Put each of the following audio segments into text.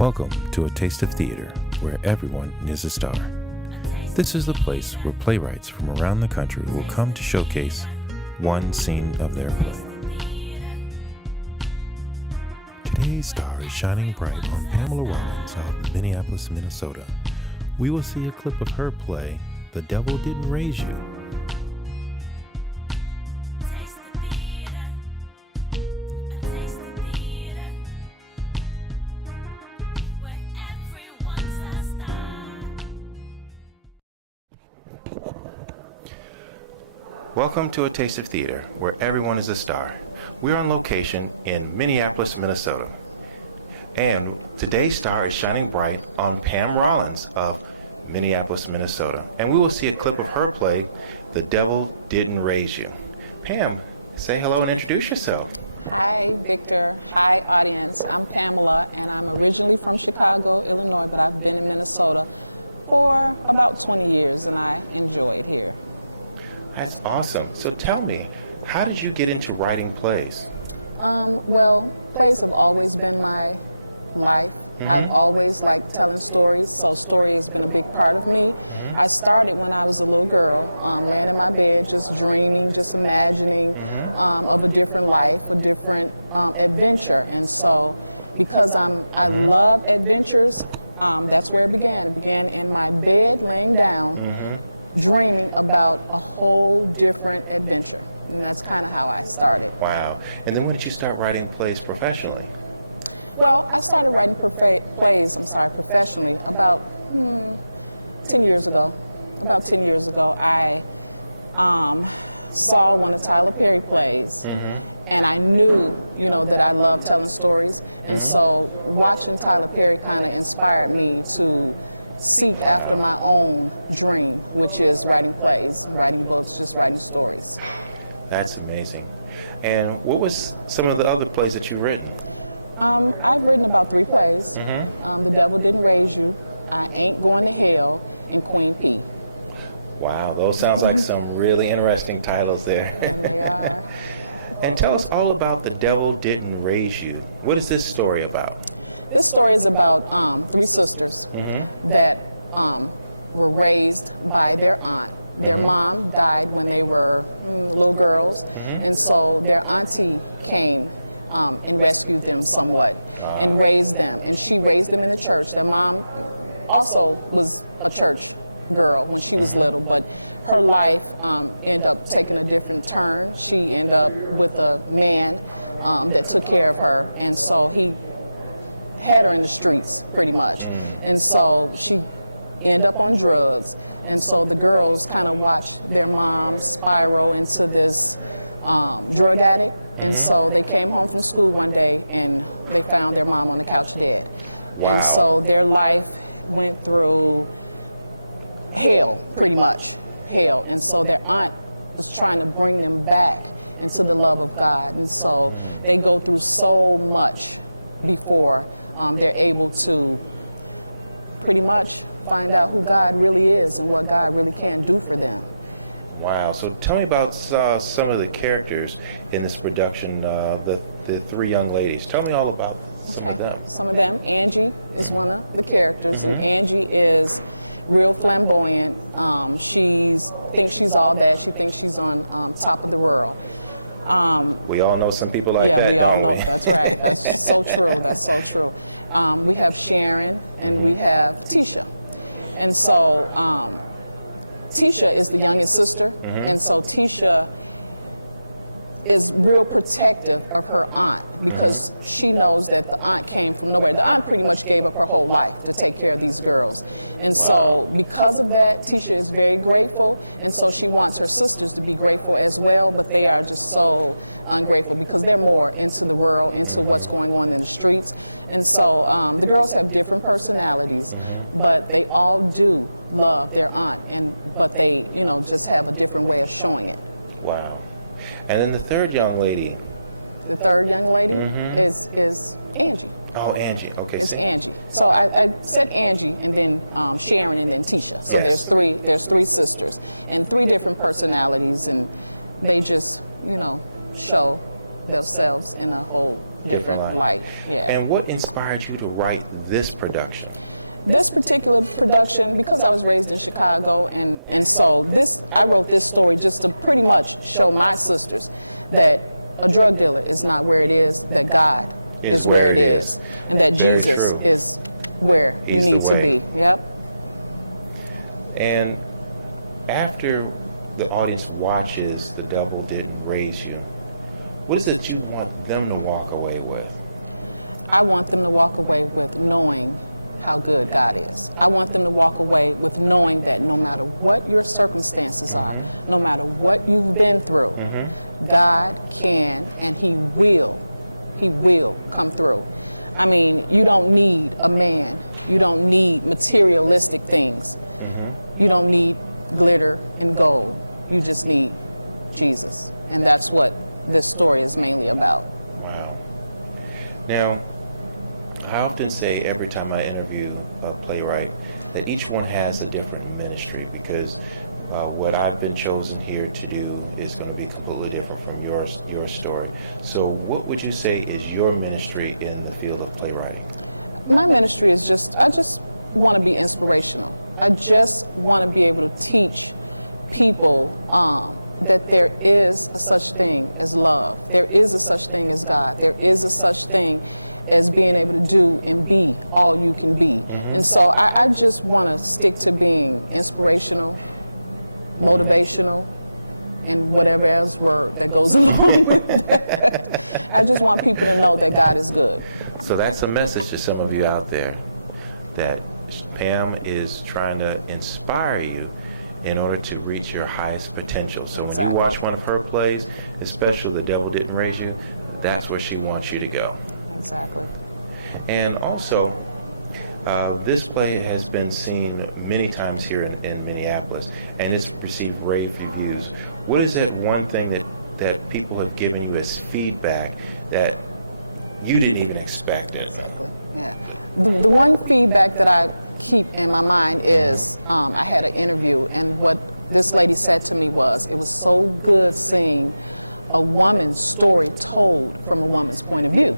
Welcome to A Taste of Theater, where everyone is a star. This is the place where playwrights from around the country will come to showcase one scene of their play. Today's star is shining bright on Pamela Rollins of Minneapolis, Minnesota. We will see a clip of her play, The Devil Didn't Raise You. Welcome to A Taste of Theater, where everyone is a star. We're on location in Minneapolis, Minnesota. And today's star is shining bright on Pam Rollins of Minneapolis, Minnesota. And we will see a clip of her play, The Devil Didn't Raise You. Pam, say hello and introduce yourself. Hi, Victor. Hi, audience. I'm Pamela, and I'm originally from Chicago, Illinois, but I've been in Minnesota for about 20 years, and I enjoy it here. That's awesome. So tell me, how did you get into writing plays? Well, plays have always been my life. I've always liked telling stories, so story has been a big part of me. I started when I was a little girl, laying in my bed, just dreaming, just imagining of a different life, a different adventure. And so because I love adventures, that's where it began. It began in my bed, laying down, dreaming about a whole different adventure. And that's kind of how I started. Wow. And then when did you start writing plays professionally? Well, I started writing plays professionally about 10 years ago. About 10 years ago, I saw one of Tyler Perry plays, and I knew, that I loved telling stories. And so watching Tyler Perry kind of inspired me to seek after my own dream, which is writing plays, writing books, just writing stories. That's amazing. And what was some of the other plays that you've written? I've written about 3 plays. The Devil Didn't Raise You, I Ain't Going to Hell, and Queen P. Wow, those sounds like some really interesting titles there. And they are. And tell us all about The Devil Didn't Raise You. What is this story about? This story is about 3 sisters that were raised by their aunt. Their mom died when they were little girls, and so their auntie came and rescued them somewhat and raised them. And she raised them in the church. Their mom also was a church girl when she was little, but her life ended up taking a different turn. She ended up with a man that took care of her, and so he had her in the streets pretty much. And so she ended up on drugs. And so the girls kind of watched their mom spiral into this drug addict. And so they came home from school one day and they found their mom on the couch dead. And so their life went through hell, pretty much, hell. And so their aunt was trying to bring them back into the love of God. And so they go through so much before they're able to pretty much find out who God really is and what God really can do for them. Wow. So tell me about some of the characters in this production, the 3 young ladies. Tell me all about some of them. Some of them. Angie is one of the characters, and Angie is real flamboyant. She thinks she's all that. She thinks she's on top of the world. We all know some people like that. Yeah, we all know. That's right. That's so true. That's so true. We have Sharon and we have Tisha. And so Tisha is the youngest sister. And so Tisha is real protective of her aunt because she knows that the aunt came from nowhere. The aunt pretty much gave up her whole life to take care of these girls. And so because of that, Tisha is very grateful. And so she wants her sisters to be grateful as well, but they are just so ungrateful because they're more into the world, into what's going on in the streets. And so the girls have different personalities, but they all do love their aunt, but they, just have a different way of showing it. And then the 3rd young lady. The 3rd young lady is Angie. Oh, Angie. Okay. It's Angie. So I said Angie, and then Sharon, and then Tisha. So there's 3 sisters and 3 different personalities, and they just show themselves in a whole different light. Yeah. And what inspired you to write this production? This particular production, because I was raised in Chicago, and so I wrote this story just to pretty much show my sisters that a drug dealer is not where it is, that God is where it is, and that Jesus is where you need to be. Yep. And after the audience watches The Devil Didn't Raise You, what is it you want them to walk away with? I want them to walk away with knowing how good God is. I want them to walk away with knowing that no matter what your circumstances are, no matter what you've been through, God can and He will come through. I mean, you don't need a man. You don't need materialistic things. You don't need glitter and gold. You just need Jesus. And that's what this story is mainly about. Wow. Now, I often say every time I interview a playwright that each one has a different ministry, because what I've been chosen here to do is going to be completely different from your story. So what would you say is your ministry in the field of playwriting? My ministry is I just want to be inspirational. I just want to be able to teach people that there is a such thing as love. There is a such thing as God. There is a such thing as being able to do and be all you can be. And so I just want to stick to being inspirational, motivational, and whatever else word that goes along with that. I just want people to know that God is good. So that's a message to some of you out there, that Pam is trying to inspire you in order to reach your highest potential. So when you watch one of her plays, especially The Devil Didn't Raise You, that's where she wants you to go. Exactly. And also, this play has been seen many times here in Minneapolis, and it's received rave reviews. What is that one thing that people have given you as feedback that you didn't even expect? Exactly, yeah. The one feedback that I keep in my mind is I had an interview, and what this lady said to me was, it was so good seeing a woman's story told from a woman's point of view.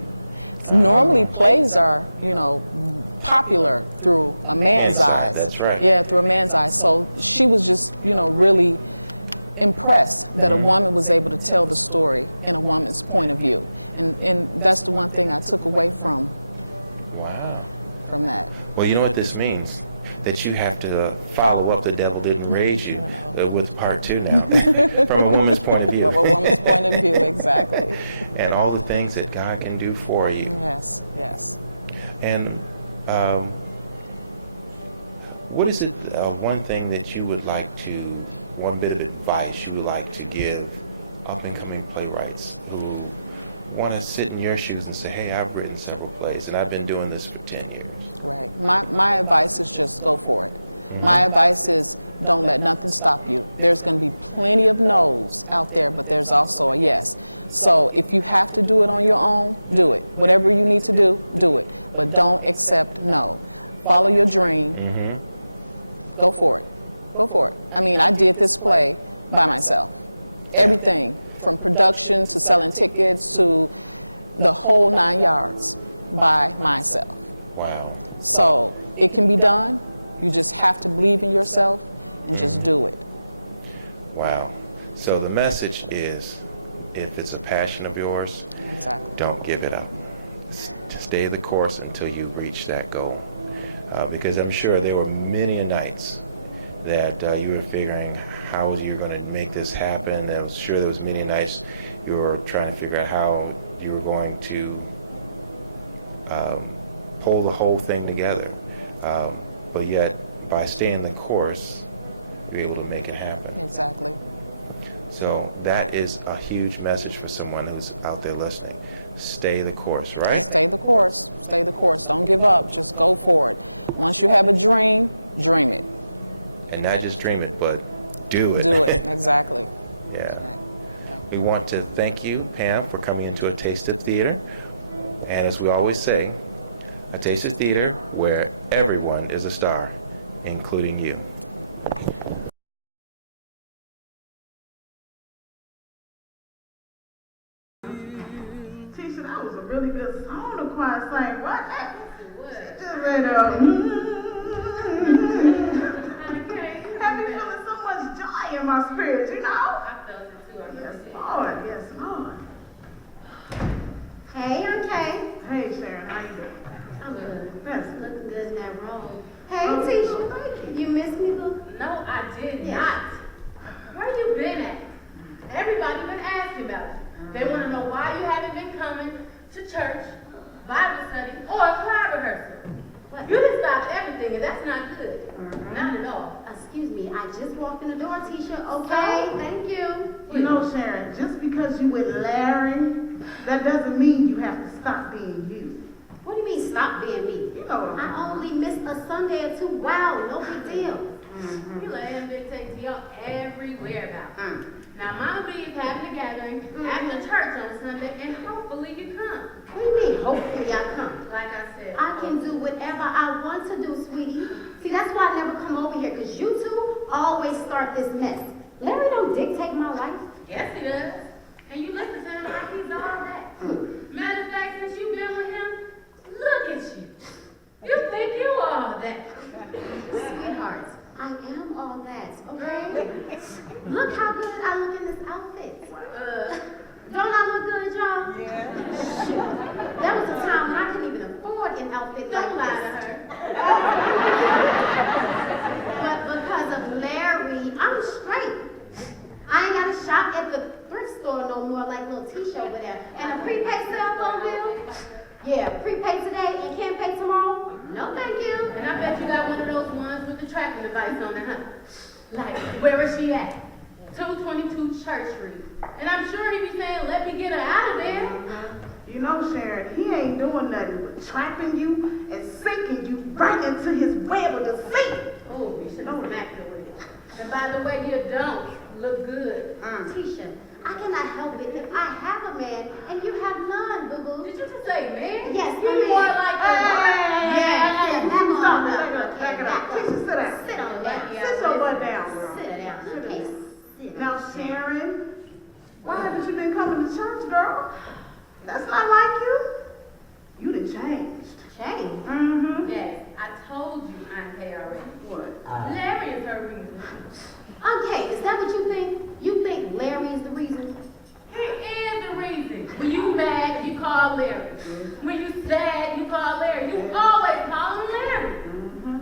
Normally plays are, popular through a man's eyes. That's right. Yeah, through a man's eyes. So she was just, really impressed that a woman was able to tell the story in a woman's point of view. And that's the one thing I took away from that. Well, you know what this means? That you have to follow up The Devil Didn't Raise You with part 2 now, from a woman's point of view. From a woman's point of view, exactly. And all the things that God can do for you. Yes, yes. And what is it, one thing that you would like to, one bit of advice you would like to give up-and-coming playwrights who want to sit in your shoes and say, hey, I've written several plays and I've been doing this for 10 years? Right. My advice is just go for it. My advice is don't let nothing stop you. There's going to be plenty of no's out there, but there's also a yes. So if you have to do it on your own, do it. Whatever you need to do it. But don't accept no. Follow your dream. Go for it. Go for it. I mean, I did this play by myself. Everything from production to selling tickets to the whole 9 yards by myself. Wow. So it can be done. You just have to believe in yourself and just do it. Wow. So the message is, if it's a passion of yours, don't give it up. Stay the course until you reach that goal. Because I'm sure there were many nights that you were figuring how you're going to make this happen. And I'm sure there was many nights you were trying to figure out how you were going to pull the whole thing together. But yet, by staying the course, you're able to make it happen. Exactly. So that is a huge message for someone who's out there listening. Stay the course, right? Stay the course. Stay the course. Don't give up. Just go for it. Once you have a dream, dream it. And not just dream it, but do it. Do it. Exactly. Yeah. That's right. Okay. We want to thank you, Pam, for coming into A Taste of Theater. And as we always say, A Taste of Theater, where everyone is a star, including you. Tisha, that was a really good the choir sang. What? What? She just read Have me feeling so much joy in my spirit, you know? I felt it too. I Yes, really did. Lord. Yes, Lord. Hey, I'm Kay. Hey, Sharon, how you doing? I'm good. Yes. Looking good in that robe. Hey, Oh, Tisha. thank You missed me, boo? No, I did Yes. not. Where you been at? Everybody been asking about you. They want to know why you haven't been coming to church, Bible study, or choir rehearsal. What? You done stopped everything, and that's not good. Not at all. Excuse me, I just walked in the door, Tisha. Okay, thank you. You know, Sharon, just because you with Larry, that doesn't mean you have to stop being you. What do you mean stop being me? You know what I I'm only missed a Sunday or two. Wow, no big deal. You let him dictate to you everywhere about it. Now, Mama B is having a gathering after church on Sunday, and hopefully you come. What do you mean, hopefully I come? Like I said. I can do whatever I want to do, sweetie. See, that's why I never come over here, because you two always start this mess. Larry don't dictate my life. Yes, he does. And you listen to him like he's all that. Matter of fact, since you've been with him, look at you. You think you all that. Sweetheart, I am all that, okay? Look how good I look in this outfit. Don't I look good, y'all? Yeah. There was a time when I couldn't even afford an outfit Don't lie like to this. her. But because of Larry, I'm straight. I ain't got to shop at the thrift store no more like little Tisha over there. And a prepaid cell phone bill? Yeah, prepaid today and can't pay tomorrow? No, thank you. And I bet you got one of those ones with the tracking device on it, huh? Like, where is she at? 222 Church Street. And I'm sure he be saying, let me get her out of there. You know, Sharon, he ain't doing nothing but trapping you and sinking you right into his web of deceit. Oh, you should have smacked her with it. And by the way, you don't look good. Tisha, I cannot help it if I have a man and you have none, boo-boo. Did you just say man? Yes, You a man. more like a Yes, Stop come it. on Back it up. Tisha, sit down. Sit on Back down. it Sit your butt down, girl. Sit down. Okay, sit. Now, Sharon, why haven't you been coming to church, girl? That's not like you. You done changed. Change. Mm-hmm. Yes, I told you Aunt Kay already. What? Larry is her reason. Okay, is that what you think? You think Larry is the reason? He is the reason. When you mad, you call Larry. When you sad, you call Larry. You always call him Larry.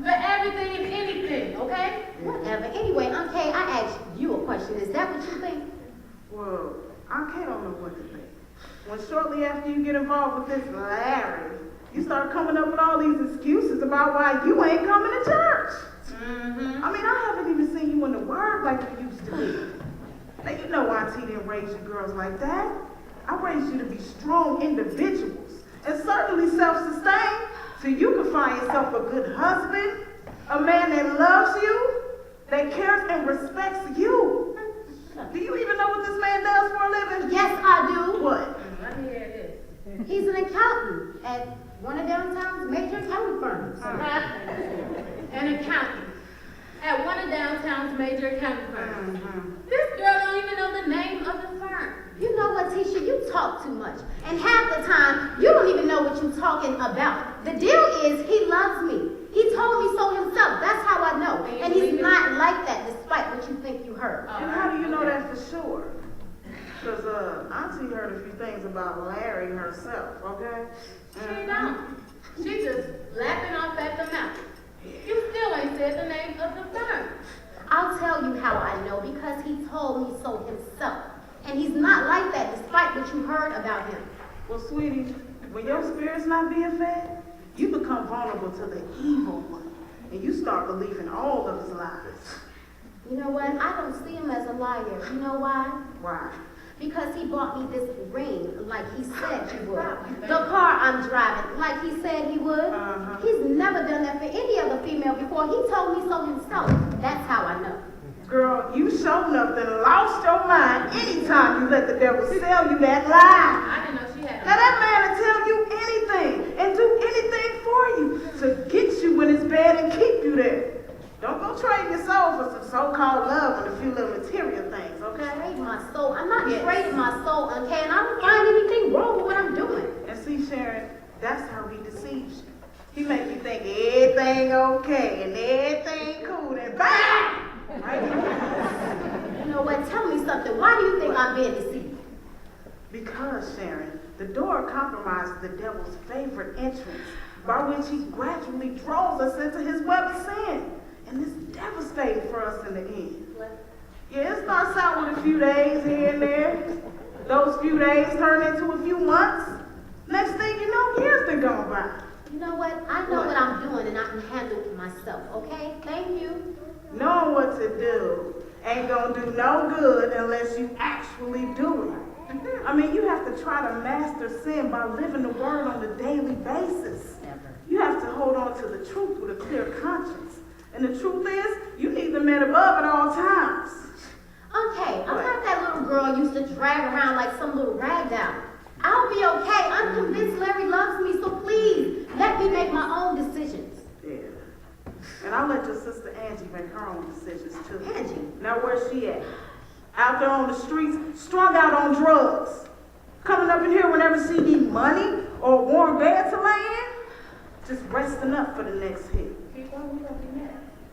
For everything and anything, okay? Whatever. Anyway, okay, I asked you a question. Is that what you think? Well, I don't know what to think. When shortly after you get involved with this Larry, you start coming up with all these excuses about why you ain't coming to church. I mean, I haven't even seen you in the Word like you used to be. Now, you know Auntie didn't raise you girls like that. I raised you to be strong individuals and certainly self-sustained so you can find yourself a good husband, a man that loves you, that cares and respects you. Do you even know what this man does for a living? Yes, I do. What? Let me hear this. He's an accountant at one of downtown's major accounting firms. An accountant at one of downtown's major accounting firms. This girl don't even know the name of the firm. You know what, Tisha? You talk too much. And half the time, you don't even know what you're talking about. The deal is, he loves me. He told me so himself. That's how I know. And he's not like that, despite what you think you heard. And how do you know that for sure? Because Auntie heard a few things about Larry herself, okay? She don't. She just laughing off at the mouth. You still ain't said the name of the firm. I'll tell you how I know, because he told me so himself. And he's not like that, despite what you heard about him. Well, sweetie, when your spirit's not being fed, you become vulnerable to the evil one. And you start believing all of his lies. You know what? I don't see him as a liar. You know why? Why? Because he bought me this ring like he said he would. The car I'm driving like he said he would. He's never done that for any other female before. He told me so himself. That's how I know. Girl, you sure enough done lost your mind anytime you let the devil sell you that lie. I didn't know she had Now that man will tell you anything and do anything for you to get you in his bed and keep you there. Don't go trade your soul for some so-called love and a few little material things, okay? Trade my soul. I'm not trading my soul, okay? And I don't find anything wrong with what I'm doing. And see, Sharon, That's how he deceives you. He make you think everything okay and everything cool, and bam! Right? You know what? Tell me something. Why do you think I'm being deceived? Because, Sharon, the door compromises the devil's favorite entrance, by which he gradually draws us into his web of sin. And it's devastating for us in the end. Yeah, it starts out with a few days here and there. Those few days turn into a few months. Next thing you know, years have gone by. You know what? I know what I'm doing and I can handle it myself, okay? Thank you. Knowing what to do ain't gonna do no good unless you actually do it. I mean, you have to try to master sin by living the word on a daily basis. You have to hold on to the truth with a clear conscience. And the truth is, you need the man above at all times. Okay, I'm not that little girl used to drag around like some little rag doll. I'll be okay. I'm convinced Larry loves me, so please, let me make my own decisions. Yeah. And I'll let your sister Angie make her own decisions too. Angie? Now where's she at? Out there on the streets, strung out on drugs. Coming up in here whenever she need money or a warm bed to lay in. Just resting up for the next hit.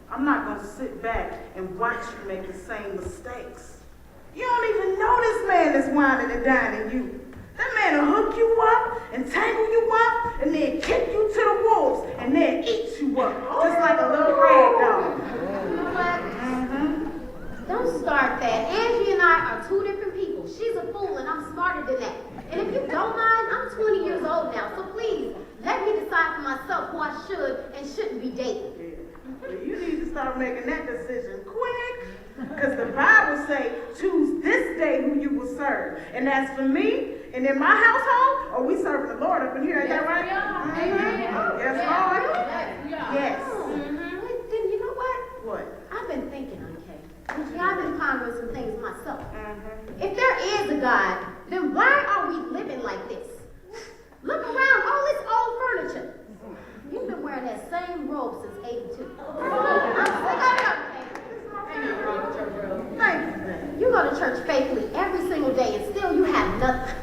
I'm not going to sit back and watch you make the same mistakes. You don't even know this man is whining and dining you. That man will hook you up and tangle you up and then kick you to the wolves and then eat you up, just like a little rag dog. You know what? Don't start that. Angie and I are two different people. She's a fool and I'm smarter than that. And if you don't mind, I'm 20 years old now, so please, let me decide for myself who I should and shouldn't be dating. Yeah. Well, you need to start making that decision quick. Because the Bible say, choose this day who you will serve. And as for me, and in my household, oh, we serving the Lord up in here, ain't that right? Yes, Lord. Yes. Then you know what? What? I've been thinking, okay. Yeah, I've been pondering some things myself. If there is a God, then why are we living like this? Look around, all this old furniture. You've been wearing that same robe since 82. I'm sick of it, okay? Thank you. You go to church faithfully every single day and still you have nothing.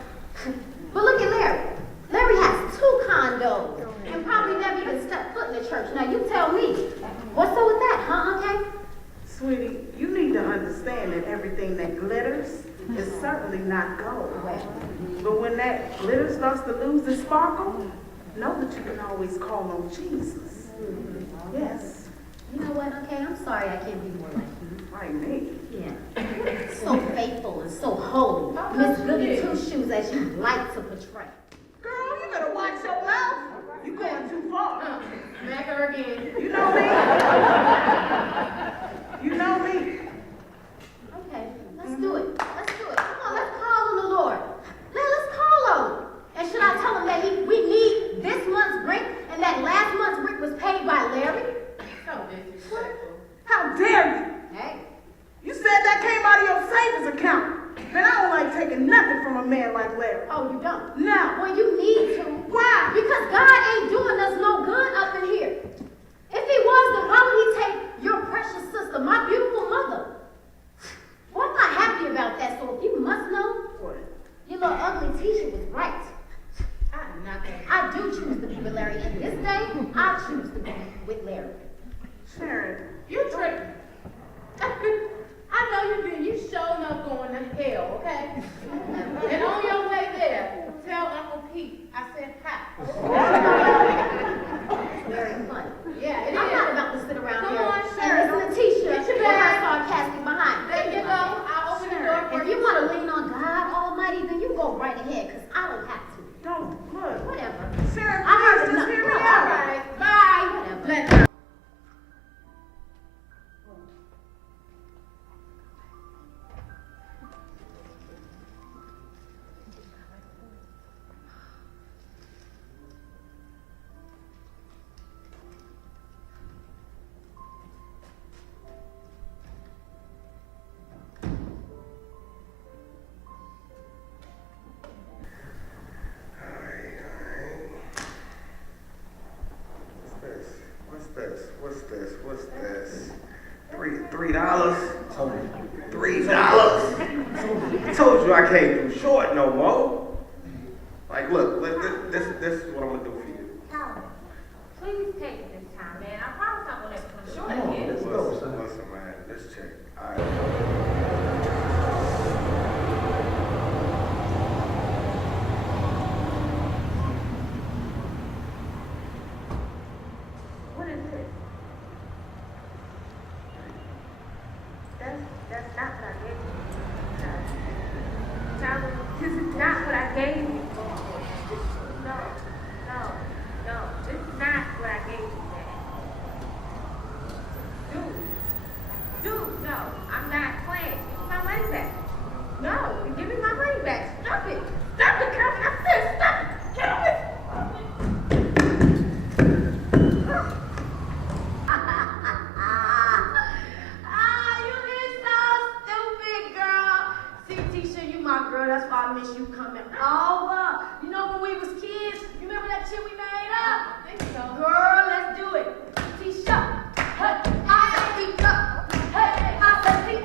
But look at Larry. Larry has 2 condos and probably never even stepped foot in the church. Now you tell me, what's up with that, huh, okay? Sweetie, you need to understand that everything that glitters is certainly not gold. But when that glitter starts to lose its sparkle, know that you can always call on Jesus. Yes. You know what, okay, I'm sorry I can't be more like you. Like me. Yeah. So faithful and so holy. Miss Goody Two-Shoes as you like to portray. Girl, you better watch your mouth. You going too far. Smack her again. You know me. You know me. Okay, let's do it. Let's do it. Come on, let's call on the Lord. Let's call on him. And should I tell him that we need this month's rent and that last month's rent was paid by Larry? So disrespectful. How dare you? Hey. You said that came out of your savings account. Man, I don't like taking nothing from a man like Larry. Oh, you don't? No. Well, you need to. Why? Because God ain't doing us no good up in here. If he was, then why would he take your precious sister, my beautiful mother? Well, I'm not happy about that, so if you must know, What? your little ugly t-shirt was right. I'm not gonna. I do choose to be with Larry, and this day, I choose to be with Larry. Sharon. You tripping. I know you did. You showing up going to hell, okay? And on your way there, tell Uncle Pete I said hi. Very funny. Yeah, it I'm is. not about to sit around Come here on, and Sharon. listen to t-shirt Get your with her bag. sarcastic behind. There you go. I'll open the door for If you want to lean on God Almighty, then you go right ahead, because I don't have to. Don't look. Whatever. Sharon, I heard please, just enough. hear me All out. right. Bye. Whatever. Let her. What's this? $3? $3? Told you I can't do short no more. Like, look, this is what I'm gonna do Please take it this time, man. I promise I won't let you short Come on, again. let's go, son. Listen, man, let's check. All right. What is this? That's not what I gave you. This is not what I gave you. No. This is not what I gave you, Dad. Dude, no. I'm not playing. Give me my money back. No, give me my money back. Stop it. Stop it, Kevin. I said stop it. Get away. You is so stupid, girl. See, Tisha, you my girl. That's why I miss you coming over. You know when we was kids, you remember that shit we made up? I think so. Girl, let's do it. Tisha. Hey, I said Tisha. Hey, I said Tisha.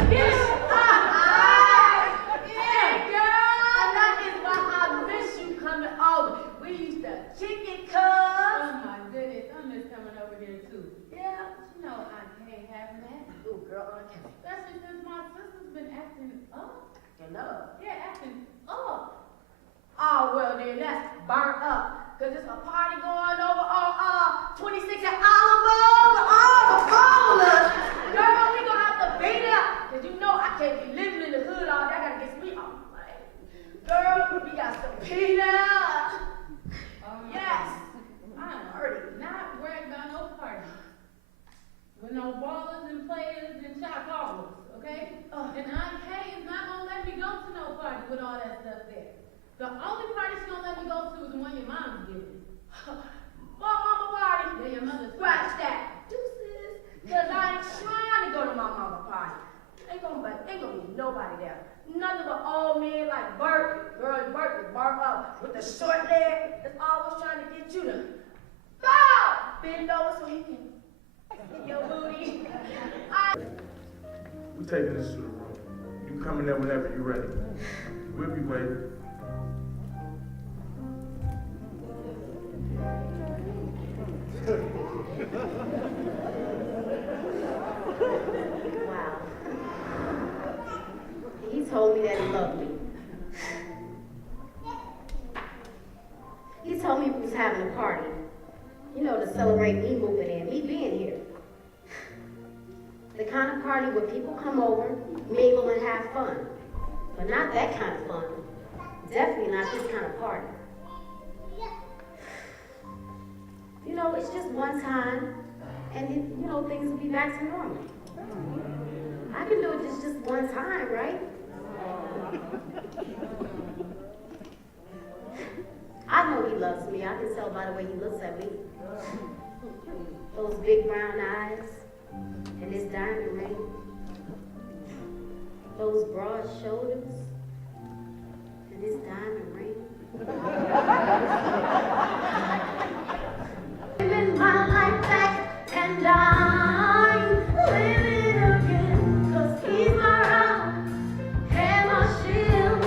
Get him. See, girl, that is why I miss you coming over. We used to kick it, cuz. Oh, my goodness. I miss coming over here, too. Yeah, you know, Aunt Kay ain't having that. Ooh, girl, Aunt Kay. Especially since my sister's been acting up. Acting up? Yeah, acting up. Oh, well, then that's burnt up. Because there's a party going over on 26 at Oliver with all the bowlers. Girl, we going to have to be there. Because you know I can't be living in the hood all day. I got to get me off. Girl, we got to be there. Yes. I am not worried about no party. With no ballers and players and shot callers, okay? And Aunt Kay is not going to let me go to no party with all that stuff there. The only party she's going to let me go to is the one your mom's giving. For mama party. Yeah, your mother's scratch that. Because I ain't trying to go to my mama party. Ain't gonna be nobody there. Nothing but old men like Bert. Girl, Bert is burnt up with the short leg. That's always trying to get you to fall. Bend over so he can see your booty. We're taking this to the room. You come in there whenever you're ready. We'll be waiting. Wow. He told me that he loved me. He told me we was having a party. You know, to celebrate me moving in, me being here. The kind of party where people come over, mingle and have fun. But not that kind of fun. Definitely not this kind of party. You know, it's just one time, and then, you know, things will be back to normal. I can do it just one time, right? I know he loves me. I can tell by the way he looks at me. Those big brown eyes, and this diamond ring. Those broad shoulders, and this diamond ring. Living my life back, and I'm living again, 'cause he's my rock and my shield.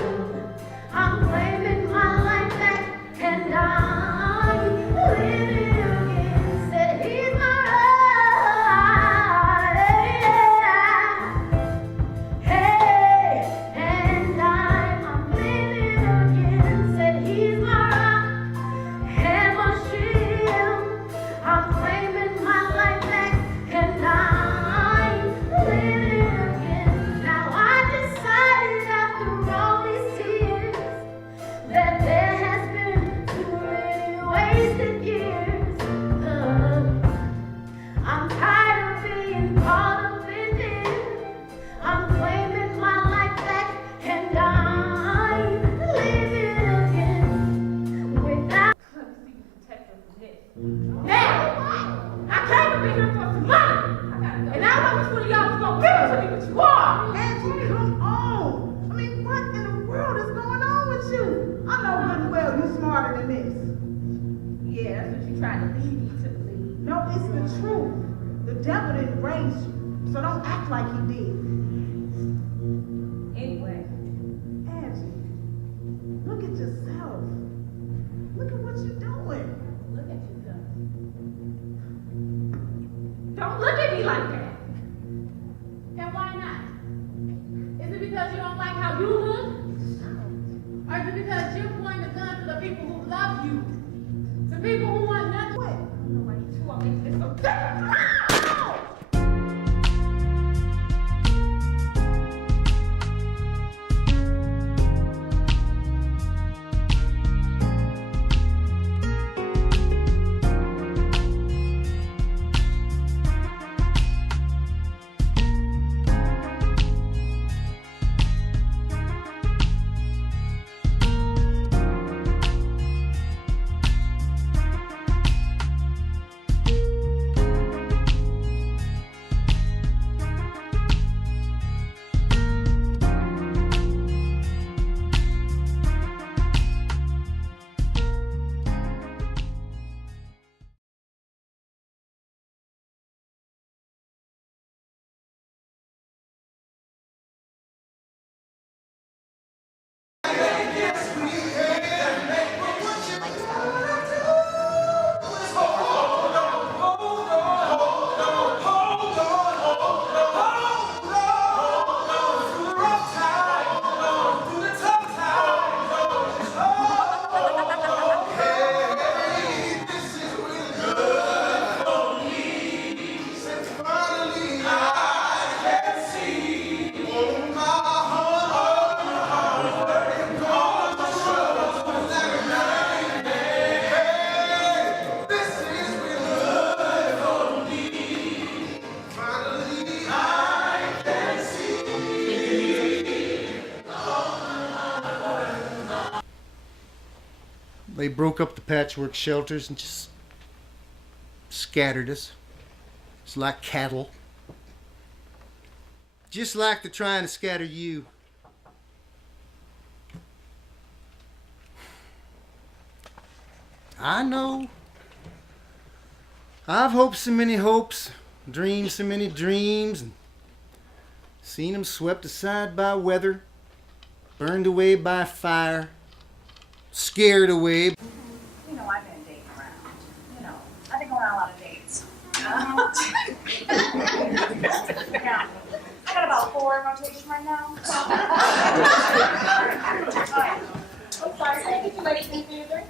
I'm claiming my life back, and I'm living again. Said he's my rock, hey, and I'm living again. Said he's my rock and my shield. I'm claiming my life back, and I'm living again. Now I decided after all these tears that there has been too many wasted years. I'm tired of being caught up in this. I'm claiming my life back, and I'm living again without. Now, I came up in here for some money, and I don't know which one of y'all is gonna give it to me, but you are. Angie, come on. I mean, what in the world is going on with you? I know good and well you smarter than this. Yeah, that's what you tried to lead me to believe. No, it's the truth. The devil didn't raise you, so don't act like he did. Anyway, Angie, look at yourself. Look at what you're doing. They broke up the patchwork shelters and just scattered us. It's like cattle. Just like they're trying to scatter you. I know. I've hoped so many hopes, dreamed so many dreams, and seen them swept aside by weather, burned away by fire, scared away. You know, I've been dating around. You know, I've been going on a lot of dates. Yeah. I got about 4 in rotation right now. Alright. Oh, sorry. Thank you, ladies and theater.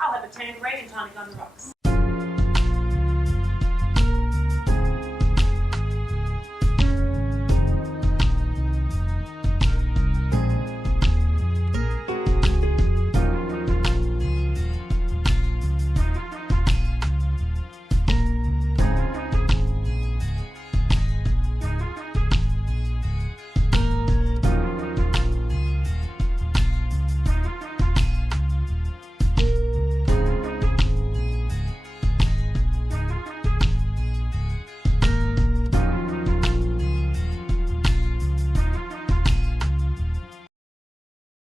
I'll have a 10 grade and tonic on the rocks.